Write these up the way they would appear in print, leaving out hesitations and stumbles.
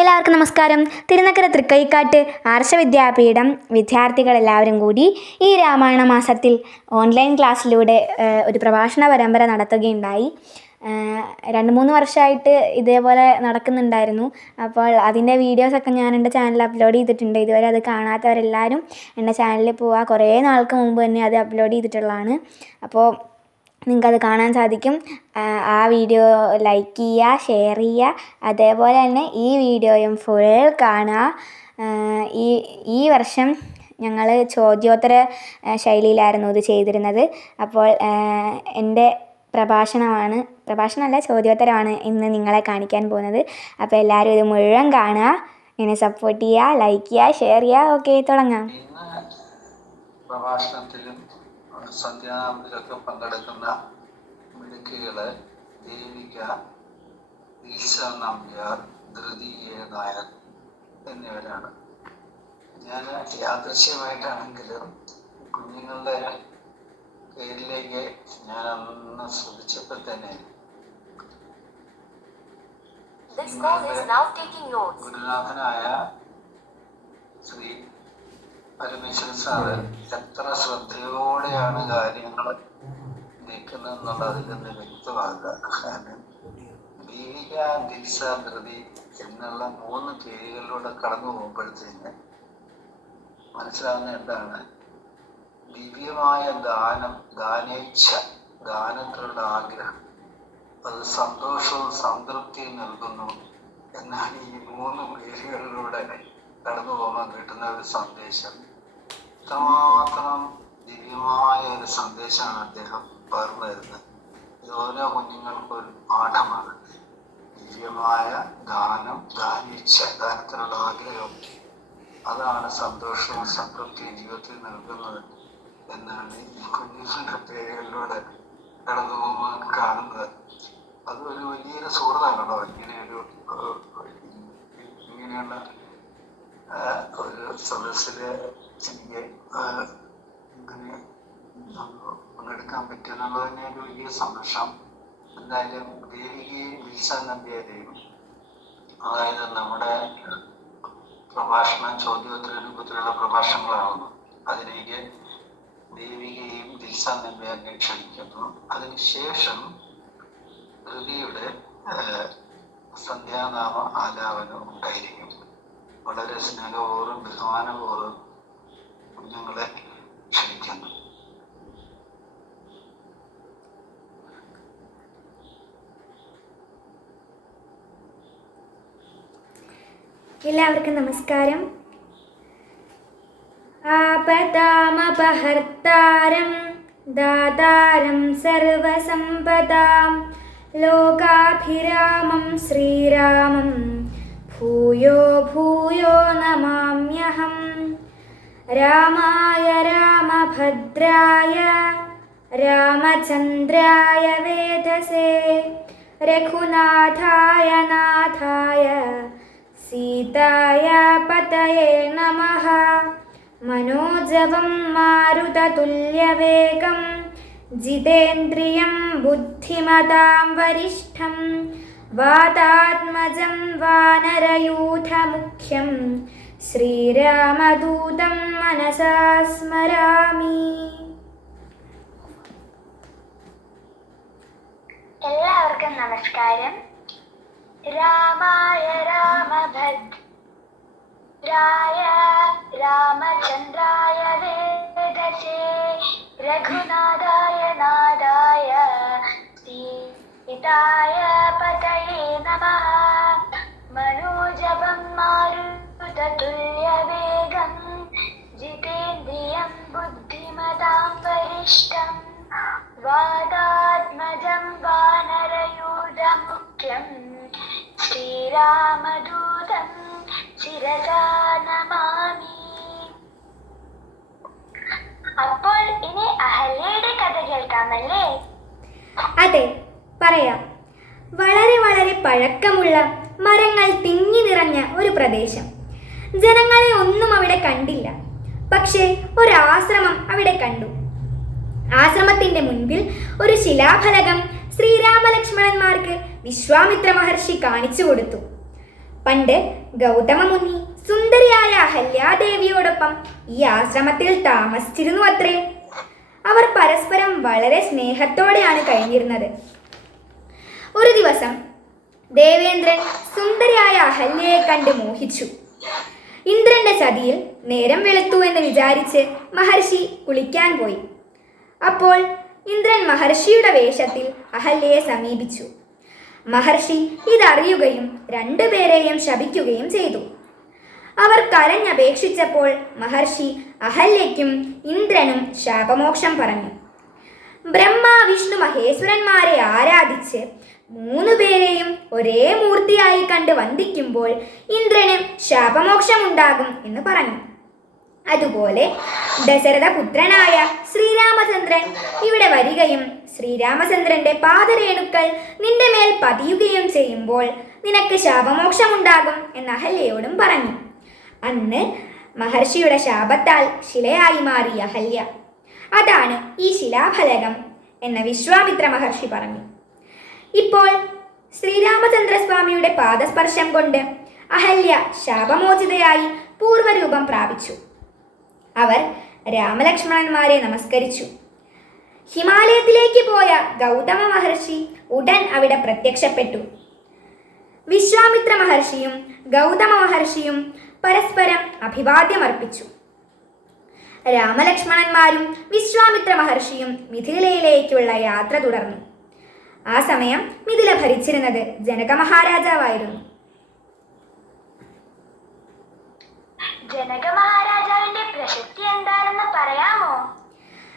എല്ലാവർക്കും നമസ്കാരം. തിരുനക്കര തൃക്കൈക്കാട്ട് ആർഷവിദ്യാപീഠം വിദ്യാർത്ഥികളെല്ലാവരും കൂടി ഈ രാമായണ മാസത്തിൽ ഓൺലൈൻ ക്ലാസ്സിലൂടെ ഒരു പ്രഭാഷണ പരമ്പര നടത്തുകയുണ്ടായി. 2-3 വർഷമായിട്ട് ഇതേപോലെ നടക്കുന്നുണ്ടായിരുന്നു. അപ്പോൾ അതിൻ്റെ വീഡിയോസൊക്കെ ഞാൻ എൻ്റെ ചാനലിൽ അപ്ലോഡ് ചെയ്തിട്ടുണ്ട്. ഇതുവരെ അത് കാണാത്തവരെല്ലാവരും എൻ്റെ ചാനലിൽ പോവുക. കുറേ നാൾക്ക് മുമ്പ് തന്നെ അത് അപ്ലോഡ് ചെയ്തിട്ടുള്ളതാണ്. അപ്പോൾ നിങ്ങൾക്കത് കാണാൻ സാധിക്കും. ആ വീഡിയോ ലൈക്ക് ചെയ്യുക, ഷെയർ ചെയ്യുക. അതേപോലെ തന്നെ ഈ വീഡിയോയും ഫുൾ കാണുക. ഈ വർഷം ഞങ്ങൾ ചോദ്യോത്തര ശൈലിയിലായിരുന്നു ഇത് ചെയ്തിരുന്നത്. അപ്പോൾ എൻ്റെ പ്രഭാഷണമല്ല, ചോദ്യോത്തരമാണ് ഇന്ന് നിങ്ങളെ കാണിക്കാൻ പോകുന്നത്. അപ്പോൾ എല്ലാവരും ഇത് മുഴുവൻ കാണുക, എന്നെ സപ്പോർട്ട് ചെയ്യുക, ലൈക്ക് ചെയ്യുക, ഷെയർ ചെയ്യുക. ഓക്കെ, തുടങ്ങാം. പ്രഭാഷണത്തിലും സന്ധ്യാനാമത്തിലൊക്കെ പങ്കെടുക്കുന്ന മിടുക്കികള് ദേവിക, ഈശ നമ്പ്യാർ, ധൃതി എ നായർ എന്നിവരാണ്. ഞാൻ യാദൃശ്യമായിട്ടാണെങ്കിലും കുഞ്ഞുങ്ങളുടെ പേരിലേക്ക് ഞാൻ അന്ന് ശ്രദ്ധിച്ചപ്പോൾ തന്നെ ഗുരുനാഥനായ ശ്രീ പരമേശ്വരൻ സാറ് എത്ര ശ്രദ്ധയോടെയാണ് കാര്യങ്ങൾ നീക്കുന്നതെന്നുള്ളത് അതിൽ നിന്ന് വ്യക്തമാകുക. കാരണം ദീപിക, ദിൽസ, ധൃതി എന്നുള്ള 3 പേരുകളിലൂടെ കടന്നു പോകുമ്പോഴത്തേന് മനസ്സിലാവുന്ന എന്താണ്? ദിവ്യമായ ദാനേച്ഛ, ദാനത്തിലുള്ള ആഗ്രഹം, അത് സന്തോഷവും സംതൃപ്തിയും നൽകുന്നു എന്നാണ് ഈ 3 പേരുകളിലൂടെ കടന്നു പോകാൻ കിട്ടുന്ന ഒരു സന്ദേശം. ഇത്രമാത്രം ദിവ്യമായ ഒരു സന്ദേശമാണ് അദ്ദേഹം പകർന്നു തരുന്നത്. ഇത് ഓരോ കുഞ്ഞുങ്ങൾക്കും ഒരു പാഠമാണ്. ദിവ്യമായ ദാനത്തിനുള്ള ആഗ്രഹം, അതാണ് സന്തോഷവും സംതൃപ്തിയും ജീവിതത്തിൽ നൽകുന്നത് എന്നാണ് ഈ കുഞ്ഞുങ്ങളുടെ പേരുകളിലൂടെ കടന്നു പോകാൻ കാണുന്നത്. അതൊരു വലിയൊരു സുഹൃത്താണല്ലോ ഇങ്ങനെയുള്ള ഒരു സദസ്സില് എനിക്ക് ഇങ്ങനെ പങ്കെടുക്കാൻ പറ്റുന്നുള്ളത് തന്നെ ഒരു വലിയ സന്തോഷം. എന്തായാലും ദേവികയും ഈശ നമ്പ്യാരെയും, അതായത് നമ്മുടെ പ്രഭാഷണം ചോദ്യോത്തര രൂപത്തിലുള്ള പ്രഭാഷണങ്ങളാകുന്നു, അതിലേക്ക് ദേവികയും ദിൽസ നമ്പ്യാരിനെ ക്ഷണിക്കുന്നു. അതിനുശേഷം ധൃതിയുടെ സന്ധ്യാനാമ ആലാപനം ഉണ്ടായിരിക്കും. വളരെ സ്നേഹപൂർവ്വം ബഹുമാനപൂർവ്വം കുഞ്ഞുങ്ങളെ ക്ഷണിക്കുന്നു. എല്ലാവർക്കും നമസ്കാരം. ആപദാമപഹർത്താരം ദാതാരം സർവസമ്പദാം ലോകാഭിരാമം ശ്രീരാമം ഭൂയോ ഭൂയോ നമാമ്യഹം. രാമായ രാമഭദ്രായ രാമചന്ദ്രായ വേദസേ രഘുനാഥായ നാഥായ സീതായ പതയേ നമഃ. മനോജവം മാരുതതുല്യവേഗം ജിതേന്ദ്രിയം ബുദ്ധിമതാം വരിഷ്ഠം വാതാത്മജം വാനരയൂഥമുഖ്യം ശ്രീരാമദൂതം മനസാ സ്മരാമി. എല്ലാവർക്കും നമസ്കാരം. രാമായ രാമഭദ്രായ രാമചന്ദ്രായ വേദസേ രഘുനാഥായ നാഥായ സീതായ പതയേ നമഃ. മനോജവം മാരുതതുല്യവേഗം ജിതേന്ദ്രിയം ബുദ്ധിമതാം വരിഷ്ഠം വാതാത്മജം വാനരയൂഥമുഖ്യം ശ്രീരാമദൂതം ശിരസാ നമാമി. അപ്പോൾ ഇനി അഹല്യയുടെ കഥ കേൾക്കാമല്ലേ? അതെ, പറയാം. വളരെ വളരെ പഴക്കമുള്ള മരങ്ങൾ തിങ്ങി നിറഞ്ഞ ഒരു പ്രദേശം. ജനങ്ങളെ ഒന്നും അവിടെ കണ്ടില്ല. പക്ഷേ ഒരാശ്രമം അവിടെ കണ്ടു. ആശ്രമത്തിന്റെ മുൻപിൽ ഒരു ശിലാഫലകം ശ്രീരാമലക്ഷ്മണന്മാർക്ക് വിശ്വാമിത്ര മഹർഷി കാണിച്ചു കൊടുത്തു. പണ്ട് ഗൗതമ മുനി സുന്ദരിയായ അഹല്യാദേവിയോടൊപ്പം ഈ ആശ്രമത്തിൽ താമസിച്ചിരുന്നു അത്രേ. അവർ പരസ്പരം വളരെ സ്നേഹത്തോടെയാണ് കഴിഞ്ഞിരുന്നത്. ഒരു ദിവസം ദേവേന്ദ്രൻ സുന്ദരിയായ അഹല്യയെ കണ്ട് മോഹിച്ചു. ഇന്ദ്രന്റെ ചതിയിൽ നേരം വെളുത്തു എന്ന് വിചാരിച്ച് മഹർഷി കുളിക്കാൻ പോയി. അപ്പോൾ ഇന്ദ്രൻ മഹർഷിയുടെ വേഷത്തിൽ അഹല്യയെ സമീപിച്ചു. മഹർഷി ഇതറിയുകയും രണ്ടുപേരെയും ശപിക്കുകയും ചെയ്തു. അവർ കരഞ്ഞപേക്ഷിച്ചപ്പോൾ മഹർഷി അഹല്യയ്ക്കും ഇന്ദ്രനും ശാപമോക്ഷം പറഞ്ഞു. ബ്രഹ്മ വിഷ്ണു മഹേശ്വരന്മാരെ ആരാധിച്ച് മൂന്നുപേരെയും ഒരേ മൂർത്തിയായി കണ്ട് വന്ദിക്കുമ്പോൾ ഇന്ദ്രന് ശാപമോക്ഷമുണ്ടാകും എന്ന് പറഞ്ഞു. അതുപോലെ ദശരഥപുത്രനായ ശ്രീരാമചന്ദ്രൻ ഇവിടെ വരികയും ശ്രീരാമചന്ദ്രന്റെ പാദരേണുക്കൾ നിന്റെ മേൽ പതിയുകയും ചെയ്യുമ്പോൾ നിനക്ക് ശാപമോക്ഷമുണ്ടാകും എന്ന് അഹല്യയോടും പറഞ്ഞു. അന്ന് മഹർഷിയുടെ ശാപത്താൽ ശിലയായി മാറി അഹല്യ. അതാണ് ഈ ശിലാഫലകം എന്ന് വിശ്വാമിത്ര മഹർഷി പറഞ്ഞു. ഇപ്പോൾ ശ്രീരാമചന്ദ്രസ്വാമിയുടെ പാദസ്പർശം കൊണ്ട് അഹല്യ ശാപമോചിതയായി പൂർവ്വരൂപം പ്രാപിച്ചു. അവർ രാമലക്ഷ്മണന്മാരെ നമസ്കരിച്ചു. ഹിമാലയത്തിലേക്ക് പോയ ഗൗതമ മഹർഷി ഉടൻ അവിടെ പ്രത്യക്ഷപ്പെട്ടു. വിശ്വാമിത്ര മഹർഷിയും ഗൗതമ മഹർഷിയും പരസ്പരം അഭിവാദ്യമർപ്പിച്ചു. രാമലക്ഷ്മണന്മാരും വിശ്വാമിത്ര മഹർഷിയും മിഥിലയിലേക്കുള്ള യാത്ര തുടർന്നു. ആ സമയം മിഥില ഭരിച്ചിരുന്നത് ജനക മഹാരാജാവായിരുന്നു. ജനക മഹാരാജാവിന്റെ പ്രശസ്തി എന്താണെന്ന് പറയാമോ?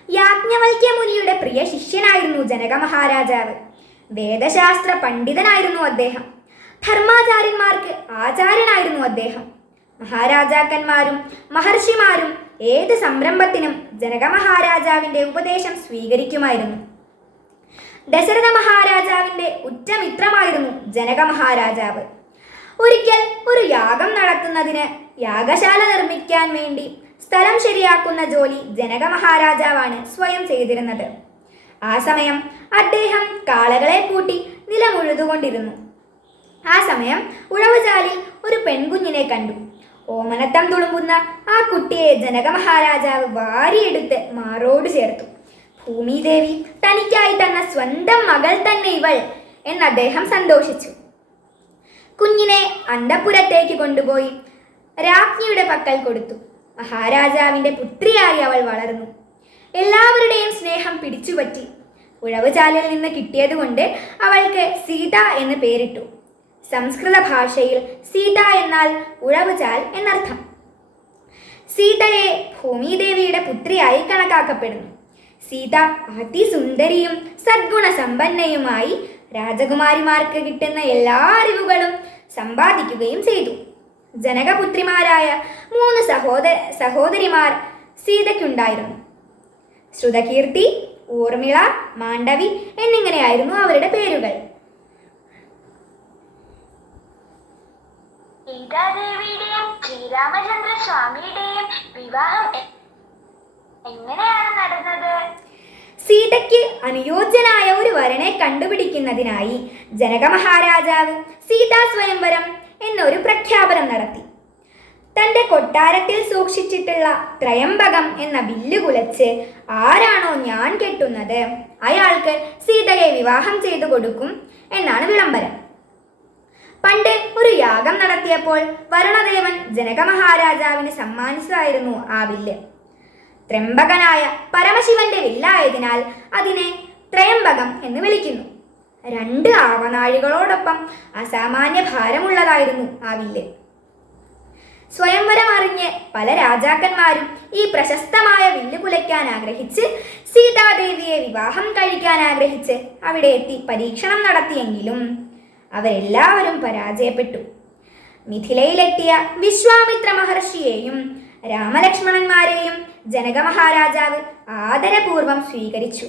യാജ്ഞവൽക്യ മുനിയുടെ പ്രിയ ശിഷ്യനായിരുന്നു ജനക മഹാരാജാവ്. വേദശാസ്ത്ര പണ്ഡിതനായിരുന്നു അദ്ദേഹം. ധർമാചാര്യന്മാർക്ക് ആചാര്യനായിരുന്നു അദ്ദേഹം. മഹാരാജാക്കന്മാരും മഹർഷിമാരും ഏത് സംരംഭത്തിനും ജനക മഹാരാജാവിന്റെ ഉപദേശം സ്വീകരിക്കുമായിരുന്നു. ദശരഥ മഹാരാജാവിന്റെ ഉറ്റമിത്രമായിരുന്നു ജനക മഹാരാജാവ്. ഒരിക്കൽ ഒരു യാഗം നടത്തുന്നതിന് യാഗശാല നിർമ്മിക്കാൻ വേണ്ടി സ്ഥലം ശരിയാക്കുന്ന ജോലി ജനക മഹാരാജാവാണ് സ്വയം ചെയ്തിരുന്നത്. ആ സമയം അദ്ദേഹം കാളകളെ പൂട്ടി നിലമുഴുതുകൊണ്ടിരുന്നു. ആ സമയം ഉഴവുചാലിൽ ഒരു പെൺകുഞ്ഞിനെ കണ്ടു. ഓമനത്തം തുളുമ്പുന്ന ആ കുട്ടിയെ ജനക മഹാരാജാവ് വാരിയെടുത്ത് മാറോട് ചേർത്തു. ഭൂമിദേവി തനിക്കായി തന്ന സ്വന്തം മകൾ തന്നെ ഇവൾ എന്ന് അദ്ദേഹം സന്തോഷിച്ചു. കുഞ്ഞിനെ അന്തഃപുരത്തേക്ക് കൊണ്ടുപോയി രാജ്ഞിയുടെ പക്കൽ കൊടുത്തു. മഹാരാജാവിന്റെ പുത്രിയായി അവൾ വളർന്നു. എല്ലാവരുടെയും സ്നേഹം പിടിച്ചുപറ്റി. ഉഴവുചാലിൽ നിന്ന് കിട്ടിയതുകൊണ്ട് അവൾക്ക് സീത എന്ന് പേരിട്ടു. സംസ്കൃത ഭാഷയിൽ സീത എന്നാൽ ഉഴവുചാൽ എന്നർത്ഥം. സീതയെ ഭൂമിദേവിയുടെ പുത്രിയായി കണക്കാക്കപ്പെടുന്നു. സീത അതിസുന്ദരിയും സദ്ഗുണസമ്പന്നയുമായി രാജകുമാരിമാർക്ക് കിട്ടുന്ന എല്ലാ അറിവുകളും സമ്പാദിക്കുകയും ചെയ്തു. ജനകപുത്രിമാരായ 3 സഹോദരിമാർ സീതയ്ക്കുണ്ടായിരുന്നു. ശ്രുതകീർത്തി, ഊർമിള, മാണ്ഡവി എന്നിങ്ങനെയായിരുന്നു അവരുടെ പേരുകൾ. സീതാദേവിയുടെയും ശ്രീരാമചന്ദ്ര സ്വാമിയുടെയും വിവാഹം എങ്ങനെയാണ് നടന്നത്? സീതയ്ക്ക് അനുയോജ്യനായ ഒരു വരനെ കണ്ടുപിടിക്കുന്നതിനായി ജനക മഹാരാജാവ് സീതാ സ്വയംവരം എന്നൊരു പ്രഖ്യാപനം നടത്തി. തൻ്റെ കൊട്ടാരത്തിൽ സൂക്ഷിച്ചിട്ടുള്ള ത്രയംബകം എന്ന വില്ല് കുലച്ച് ആരാണോ ഞാൻ കെട്ടുന്നത് അയാൾക്ക് സീതയെ വിവാഹം ചെയ്തു കൊടുക്കും എന്നാണ് വിളംബരം. പണ്ട് ഒരു യാഗം നടത്തിയപ്പോൾ വരുണദേവൻ ജനക മഹാരാജാവിന് സമ്മാനിച്ചതായിരുന്നു ആ വില്ല്. ത്രയംബകനായ പരമശിവന്റെ വില്ലായതിനാൽ അതിനെ ത്രയംബകം എന്ന് വിളിക്കുന്നു. 2 ആവനാഴികളോടൊപ്പം അസാമാന്യ ഭാരമുള്ളതായിരുന്നു ആ വില്ല്. സ്വയംവരം അറിഞ്ഞ് പല രാജാക്കന്മാരും ഈ പ്രശസ്തമായ വില്ല് കുലയ്ക്കാൻ ആഗ്രഹിച്ച് സീതാദേവിയെ വിവാഹം കഴിക്കാൻ ആഗ്രഹിച്ച് അവിടെ എത്തി പരീക്ഷണം നടത്തിയെങ്കിലും അവരെല്ലാവരും പരാജയപ്പെട്ടു. മിഥിലയിലെത്തിയ വിശ്വാമിത്ര മഹർഷിയെയും രാമലക്ഷ്മണന്മാരെയും ജനക മഹാരാജാവ് ആദരപൂർവം സ്വീകരിച്ചു.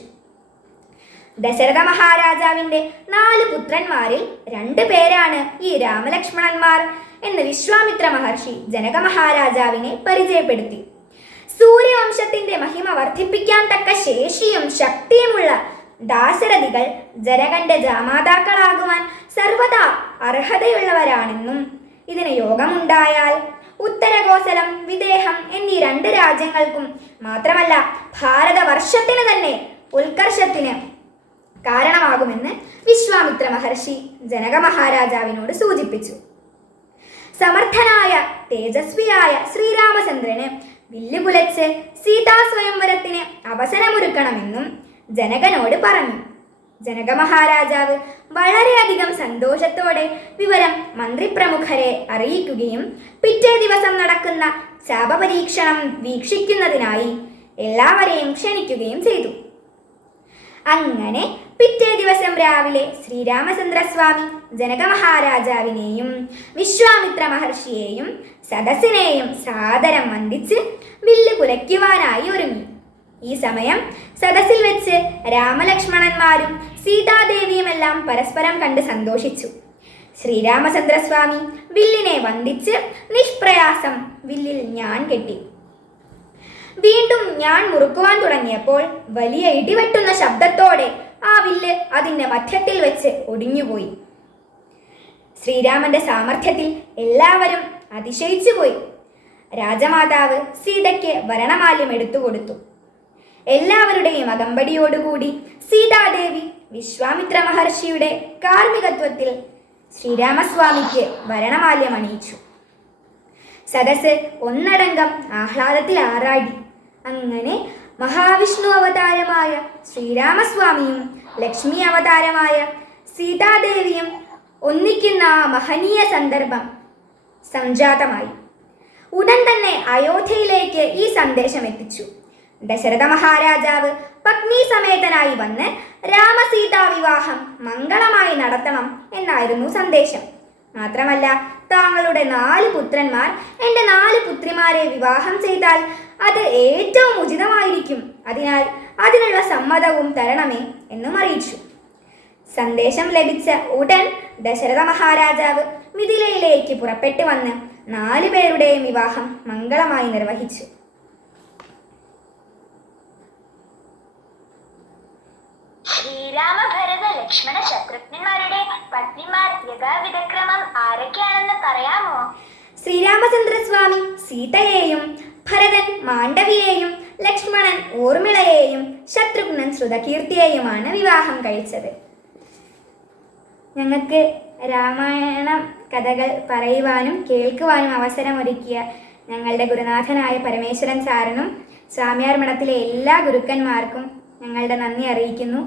ദശരഥ മഹാരാജാവിന്റെ 4 പുത്രന്മാരിൽ 2 പേരാണ് ഈ രാമലക്ഷ്മണന്മാർ എന്ന് വിശ്വാമിത്ര മഹർഷി ജനക മഹാരാജാവിനെ പരിചയപ്പെടുത്തി. സൂര്യവംശത്തിന്റെ മഹിമ വർദ്ധിപ്പിക്കാൻ തക്ക ശേഷിയും ശക്തിയുമുള്ള ദാശരഥികൾ ജനകന്റെ ജാമാതാക്കളാകുവാൻ സർവദാ അർഹതയുള്ളവരാണെന്നും ഇതിന് യോഗമുണ്ടായാൽ ഉത്തരകോസലം, വിദേഹം എന്നീ 2 രാജ്യങ്ങൾക്കും മാത്രമല്ല ഭാരതവർഷത്തിന് തന്നെ ഉത്കർഷത്തിന് കാരണമാകുമെന്ന് വിശ്വാമിത്ര മഹർഷി ജനക മഹാരാജാവിനോട് സൂചിപ്പിച്ചു. സമർത്ഥനായ തേജസ്വിയായ ശ്രീരാമചന്ദ്രന് വില്ലുകുലച്ച് സീതാസ്വയംവരത്തിന് അവസരമൊരുക്കണമെന്നും ജനകനോട് പറഞ്ഞു. ജനക മഹാരാജാവ് വളരെയധികം സന്തോഷത്തോടെ വിവരം മന്ത്രിപ്രമുഖരെ അറിയിക്കുകയും പിറ്റേ ദിവസം നടക്കുന്ന ശാപപരീക്ഷണം വീക്ഷിക്കുന്നതിനായി എല്ലാവരെയും ക്ഷണിക്കുകയും ചെയ്തു. അങ്ങനെ പിറ്റേ ദിവസം രാവിലെ ശ്രീരാമചന്ദ്രസ്വാമി ജനക മഹാരാജാവിനെയും വിശ്വാമിത്ര മഹർഷിയെയും സദസ്സിനെയും സാദരം വന്ദിച്ച് വില്ല് കുലയ്ക്കുവാനായി ഒരുങ്ങി. ഈ സമയം സദസ്സിൽ വെച്ച് രാമലക്ഷ്മണന്മാരും സീതാദേവിയുമെല്ലാം പരസ്പരം കണ്ട് സന്തോഷിച്ചു. ശ്രീരാമചന്ദ്രസ്വാമി വില്ലിനെ വന്ദിച്ച് നിഷ്പ്രയാസം വില്ലിൽ ഞാൻ കെട്ടി. വീണ്ടും ഞാൻ മുറുക്കുവാൻ തുടങ്ങിയപ്പോൾ വലിയ ഇടിവെട്ടുന്ന ശബ്ദത്തോടെ ആ വില്ല് അതിൻ്റെ മധ്യത്തിൽ വെച്ച് ഒടിഞ്ഞുപോയി. ശ്രീരാമന്റെ സാമർഥ്യത്തിൽ എല്ലാവരും അതിശയിച്ചു പോയി. രാജമാതാവ് സീതയ്ക്ക് വരണമാല്യം എടുത്തുകൊടുത്തു. എല്ലാവരുടെയും അകമ്പടിയോടുകൂടി സീതാദേവി വിശ്വാമിത്ര മഹർഷിയുടെ കാർമ്മികത്വത്തിൽ ശ്രീരാമസ്വാമിക്ക് വരണമാല്യം അണിയിച്ചു. സദസ് ഒന്നടങ്കം ആഹ്ലാദത്തിൽ ആറാടി. അങ്ങനെ മഹാവിഷ്ണു അവതാരമായ ശ്രീരാമസ്വാമിയും ലക്ഷ്മി അവതാരമായ സീതാദേവിയും ഒന്നിക്കുന്ന ആ മഹനീയ സന്ദർഭം സംജാതമായി. ഉടൻ തന്നെ അയോധ്യയിലേക്ക് ഈ സന്ദേശം എത്തിച്ചു. ദശരഥ മഹാരാജാവ് പത്നി സമേതനായി വന്ന് രാമസീതാ വിവാഹം മംഗളമായി നടത്തണം എന്നായിരുന്നു സന്ദേശം. മാത്രമല്ല, താങ്കളുടെ 4 പുത്രന്മാർ എൻ്റെ 4 പുത്രിമാരെ വിവാഹം ചെയ്താൽ അത് ഏറ്റവും ഉചിതമായിരിക്കും. അതിനാൽ അതിനുള്ള സമ്മതവും തരണമേ എന്നും അറിയിച്ചു. സന്ദേശം ലഭിച്ച ഉടൻ ദശരഥ മഹാരാജാവ് മിഥിലയിലേക്ക് പുറപ്പെട്ടു വന്ന് 4 പേരുടെയും വിവാഹം മംഗളമായി നിർവഹിച്ചു. ശ്രീരാമ, ഭരത, ലക്ഷ്മണ, ശത്രുഘ്നന്മാരുടെ പത്നിമാർ യഥാവിധക്രമം ആരൊക്കെയാണെന്ന് പറയാമോ? ശ്രീരാമചന്ദ്രസ്വാമി സീതയെയും, ഭരതൻ മാണ്ഡവിയെയും, ലക്ഷ്മണൻ ഊർമിളയെയും, ശത്രുഘ്നൻ ശ്രുതകീർത്തിയെയുമാണ് വിവാഹം കഴിച്ചത്. ഞങ്ങൾക്ക് രാമായണ കഥകൾ പറയുവാനും കേൾക്കുവാനും അവസരമൊരുക്കിയ ഞങ്ങളുടെ ഗുരുനാഥനായ പരമേശ്വരൻ സാറിനും സ്വാമിയാർ മഠത്തിലെ എല്ലാ ഗുരുക്കന്മാർക്കും ഞങ്ങളുടെ നന്ദി അറിയിക്കുന്നു.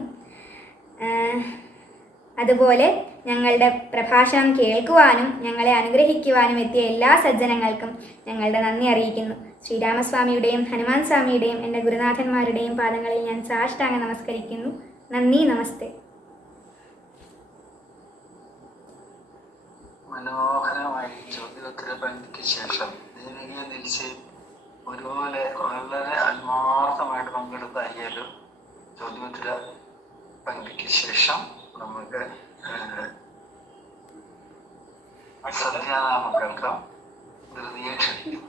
അതുപോലെ ഞങ്ങളുടെ പ്രഭാഷണം കേൾക്കുവാനും ഞങ്ങളെ അനുഗ്രഹിക്കുവാനും എത്തിയ എല്ലാ സജ്ജനങ്ങൾക്കും ഞങ്ങളുടെ നന്ദി അറിയിക്കുന്നു. ശ്രീരാമസ്വാമിയുടെയും ഹനുമാൻ സ്വാമിയുടെയും എൻ്റെ ഗുരുനാഥന്മാരുടെയും പാദങ്ങളിൽ ഞാൻ സാഷ്ടാംഗം നമസ്കരിക്കുന്നു. നന്ദി, നമസ്തേ. മനോഹരമായി ചോദ്യോത്തര പങ്ക്തിക്ക് ശേഷം ദേവികയെ നിൽച്ച് ഒരുപോലെ വളരെ ആത്മാർത്ഥമായിട്ട് പങ്കെടുത്തായാലും ചോദ്യോത്തര പങ്ക്തിക്ക് ശേഷം നമുക്ക് സന്ധ്യാനാമം കേൾക്കാം. ധൃതിയെ ക്ഷണിക്കും.